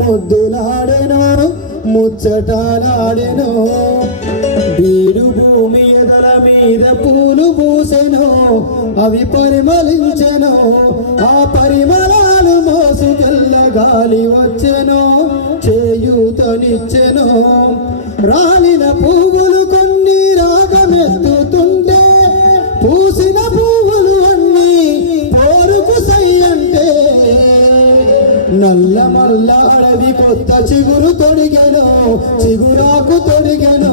ముద్దులాడెను ముచ్చటాలాడెను బీడు భూమి ఎదల మీద పూలు పూసెను అవి పరిమళించెను ఆ పరిమళాలు మోసుకెళ్ళ గాలి వచ్చెను చేయూతనిచ్చెను రాలి నల్ల మల్ల అడవి కొత్త చిగురు తొడిగెను చిగురాకు తొడిగెను.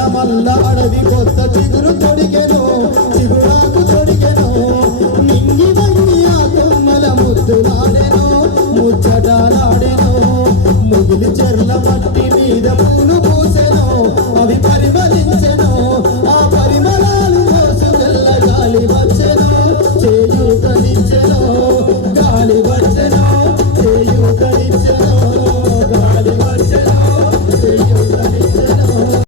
మల్ల మల్ల అడవి కొత్త చిగురు తొడికెను చిగురాకు తొడికెను. నింగి వంగి ఆ కొమ్మల ముద్దులాడెను ముచ్చటాలాడెను. ముగిలి చెర్ల మట్టి మీద పూల